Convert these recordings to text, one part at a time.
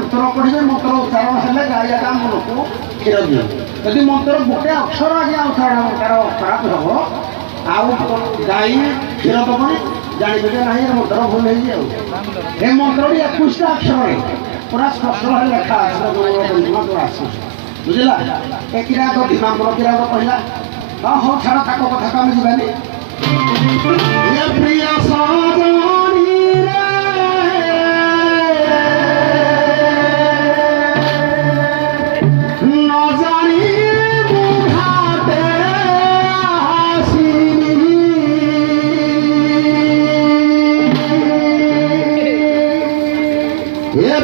मंत्र पढ़े मंत्र उच्चारण हेले गाइया मन को क्षीर दिए यदि मंत्र गोटे अक्षर आगे उच्चारण तार खराब हम आउ गाई क्षीर दबनी जानवे ना मंत्र भूल हो मंत्र भी 21 अक्षर पूरा स्पष्ट भाव लेखा आस बुझला ए किराक धीमांबर किराक कहला हाँ हाँ छाड़ ताक कथा आम जानी प्रिय सजनी न जानी बुझाते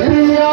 प्रिय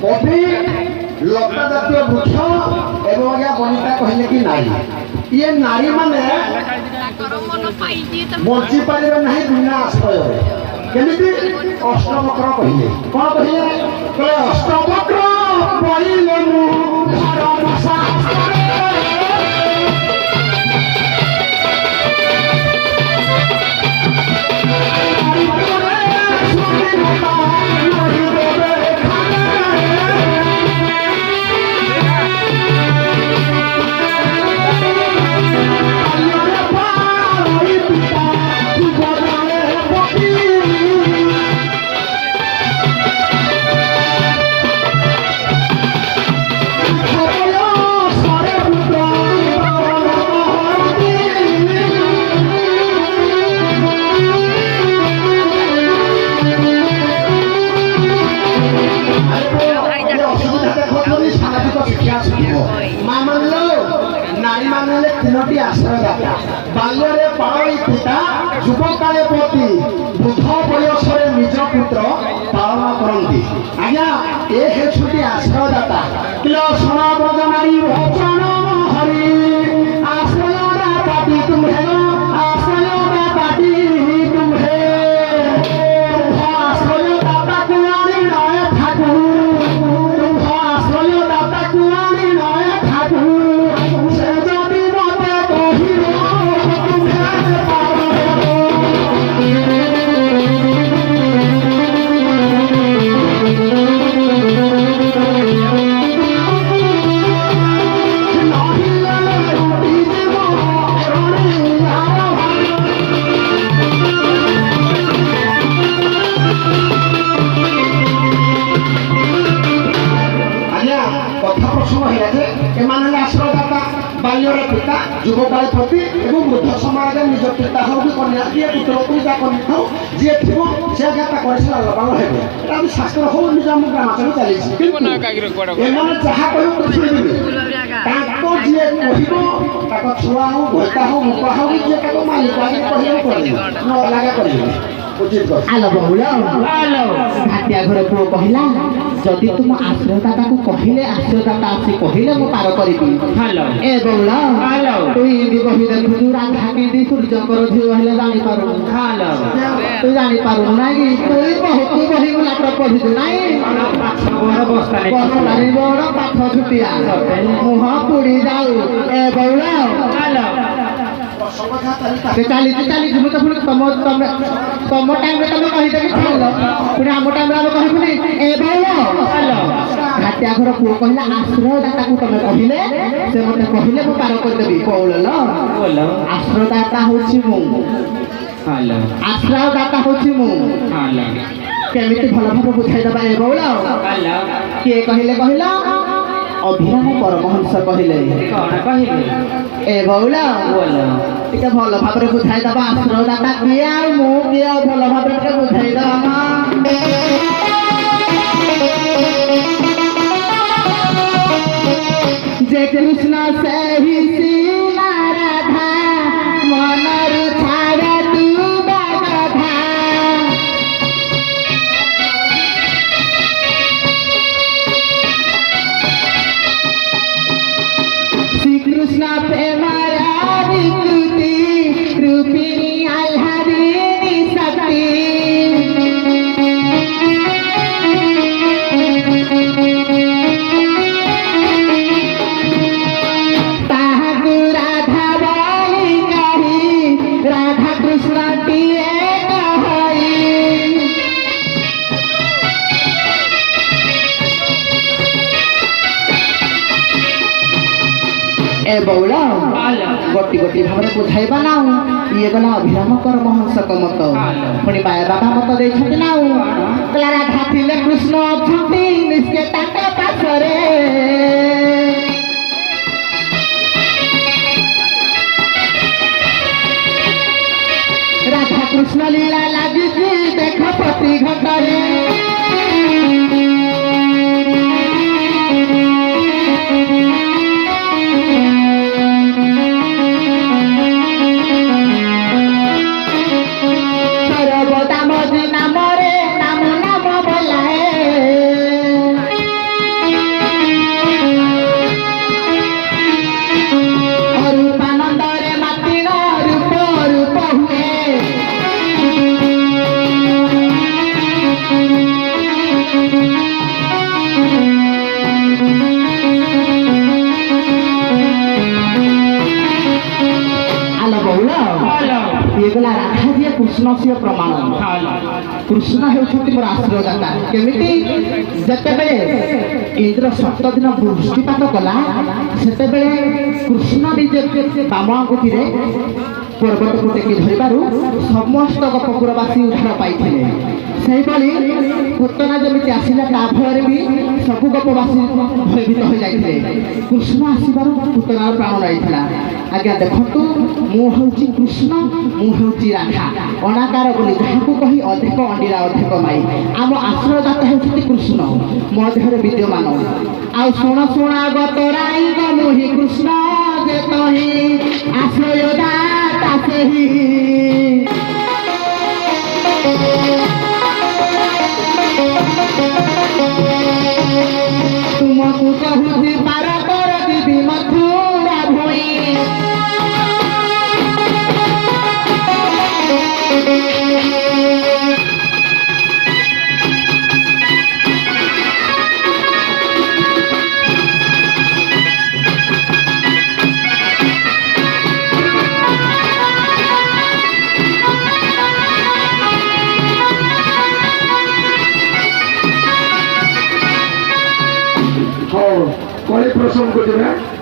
कभी लता जातीय वृक्ष एवं आज्ञा बनिता कहले कि नारी ये नारी माने बंची पारे नहीं बिना आश्रय केमिति अष्टवक्र कहले कौन कहले अष्टवक्र पहिले मु धर्म शास्त्र Sorry. ହେଉଛନ୍ତି ଆଶ୍ରୟଦାତା। ବାଲ୍ୟରେ ପାଳଇ ପିତା, ଯୁବକାଳେ ପତି, ବୃଦ୍ଧ ବୟସରେ ନିଜ ପୁତ୍ର ପାଳନ କରନ୍ତି। ଆଜ୍ଞା ଏ ହେଉଛନ୍ତି ଆଶ୍ରୟଦାତା। କିଲ ଶୁଣ ବ୍ରଜନାରୀ ଭଜନ ହରି ଆଶ୍ରୟଦାତା ତୁମେ ଆଶ୍ରୟଦାତା ତୁମେ ଆଶ୍ରୟଦାତା କୁଆରୀ ନୟ ଠାକୁର ଆଶ୍ରୟଦାତା କୁଆରୀ ନୟ ଠାକୁର ସେ ଯଦି ମତେ କହିବ କଥା ପ୍ରସଙ୍ଗ ହେଲା ଯେ ଏମାନେ ହେଲେ ଆଶ୍ରୟଦାତା, ବାଲ୍ୟର ପିତା, ଯୁବକାଳେ ପତି ଏବଂ ବୃଦ୍ଧ ସମାଜରେ ନିଜ ପିତା ହଉ କି କନ୍ୟା କିଏ ପୁତ୍ରକୁ ଯା କରିଥାଉ ଯିଏ ଥିବ ସେ ଆଜ୍ଞା ତା କରିସି ଲାଭବାନ ହେବେ। ଏଟା ବି ଶାସ୍ତ୍ର ହଉ ନିଜ ଆମ ଗ୍ରାମାଞ୍ଚଳରେ ଚାଲିଛି। ଏମାନେ ଯାହା କହିବ ଶୁଣିବେ। ତାଙ୍କ ଯିଏ କହିବ ତାଙ୍କ ଛୁଆ ହଉ ଭୋତା ହଉ ମୁପା ହଉ ଯିଏ ତାଙ୍କ ମାଲିକ ଆଗେ କହିବାକୁ କରିବ ନ ଲାଗା କରିବେ। ଆଲୋ ବହୁଳ ଘାଟିଆ ଘର ପୁଅ କହିଲା ଯଦି ତୁମ ଆଶ୍ରୟଦାତାକୁ କହିଲେ ଆଶ୍ରୟଦାତା ଆସି କହିଲେ ମୁଁ ପାର କରିବି। ଏ ବହୁଳ ତୁ ଇନ୍ତି ବହି ଦେଖୁଛୁ ରାଧା କେମିତି ସୂର୍ଯ୍ୟଙ୍କର ଝିଅ ହେଲେ ଜାଣିପାରୁନୁ। ତୁ ଜାଣିପାରୁନୁ ନାଇଁ କି ତୁ ବହୁତ ବହି ନାଟ ପଢିଛୁ ନାଇଁ ବଡ଼ ପାଠ ଛୁଟିଆ ମୁହଁ ପୁଡ଼ି ଯାଉ। ଏ ବହୁଳ ଚାଲିଛି ମୁଁ ତ ପୁଣି ତମ ଟାଇମ୍ରେ ତମେ କହିଦେବି ଚାଲ ପୁଣି ଆମ ଟାଇମ୍ରେ ଆମେ କହିବୁନି। ଏ ଭାଇ ଘାଟିଆ ଘର ପୁଅ କହିଲା ଆଶ୍ରୟଦାତାକୁ ତମେ କହିଲେ ସେ ମତେ କହିଲେ ମୁଁ ପାର କରିଦେବି। କହୁଲ ଆଶ୍ରୟଦାତା ହଉଛି ମୁଁ, ଆଶ୍ରୟଦାତା ହଉଛି ମୁଁ। କେମିତି ଭଲ ଭାବେ ବୁଝାଇଦେବା ଏ ବଉଳ କିଏ କହିଲେ କହିଲ ଅଭିରାମ ପରମହଂସ କହିଲେ। ଏ ବଉଳ ଟିକେ ଭଲ ଭାବରେ ବୁଝାଇଦବା ଆଶ୍ରୟଦାତା କିଏ ଆଉ ମୁଁ କିଏ ଆଉ ଭଲ ଭାବରେ ଟିକେ ବୁଝାଇଦବା। ଯେ କୃଷ୍ଣ ସେହି ସୀମା ରାଧା ମନରୁ ଛାଡ଼ ତୁ ବାଧା। শ্রীকৃষ্ণ প্রেমারা বিকৃতি রূপিণী আহ্লাদিনী শক্তি। তাহাকু রাধা বলি কহি রাধা কৃষ্ণটিয়ে কহি। ଏ ବଉଳ ଗୋଟି ଗୋଟି ଭାବରେ ବୁଝାଇବା ନା ଇଏ ଗଲା ଅଭିରାମ ପରମହଂସଙ୍କ ମତ ପୁଣି ମାୟା ବାବା ମତ ଦେଇଛନ୍ତି ନା କହିଲା ରାଧା ଥିଲେ କୃଷ୍ଣ ଅଛନ୍ତି ନିଶ୍ଚୟ ତାଙ୍କ ପାଖରେ। ରାଧା କୃଷ୍ଣ ଲୀଳା ଲାଗିଛି ଦେଖ ପ୍ରତି ଘଟରେ। ଏଗୁলা ରାଧା ଯିଏ କୃଷ୍ଣ ସିଏ ପ୍ରମାଣ। କୃଷ୍ଣ ହେଉଛନ୍ତି ମୋର ଆଶ୍ରୟଦାତା। କେମିତି ଯେତେବେଳେ ଇନ୍ଦ୍ର 7 ଦିନ ବୃଷ୍ଟିପାତ କଲା ସେତେବେଳେ କୃଷ୍ଣ ନିଜେ ବାମ ଆଙ୍ଗୁଠିରେ ପର୍ବତକୁ ଟେକି ଧରିବାରୁ ସମସ୍ତ ଗୋପପୁରବାସୀ ଉଦ୍ଧାର ପାଇଥିଲେ। ସେହିଭଳି ପୂତନା ଯେମିତି ଆସିଲା ତା ଫଳରେ ବି ସବୁ ଗୋପବାସୀ ଭୟଭୀତ ହୋଇଯାଇଥିଲେ। କୃଷ୍ଣ ଆସିବାରୁ ପୂତନାର ପ୍ରାଣ ରହିଥିଲା। ଆଜ୍ଞା ଦେଖନ୍ତୁ ମୁଁ ହେଉଛି କୃଷ୍ଣ ମୁଁ ହେଉଛି ରାଧା ଅନାକାର ବୋଲି ଯାହାକୁ କହି ଅଧିକ ଅଣ୍ଡିରା ଅଧିକ ମାଇ। ଆମ ଆଶ୍ରୟଦାତା ହେଉଛନ୍ତି କୃଷ୍ଣ ମୋ ଦେହରେ ବିଦ୍ୟମାନ। ଆଉ ଶୁଣ ଶୁଣା ଗତରାଇ ମୁହିଁ କୃଷ୍ଣ ଯେ ତହି কলে প্রসঙ্গ দেবে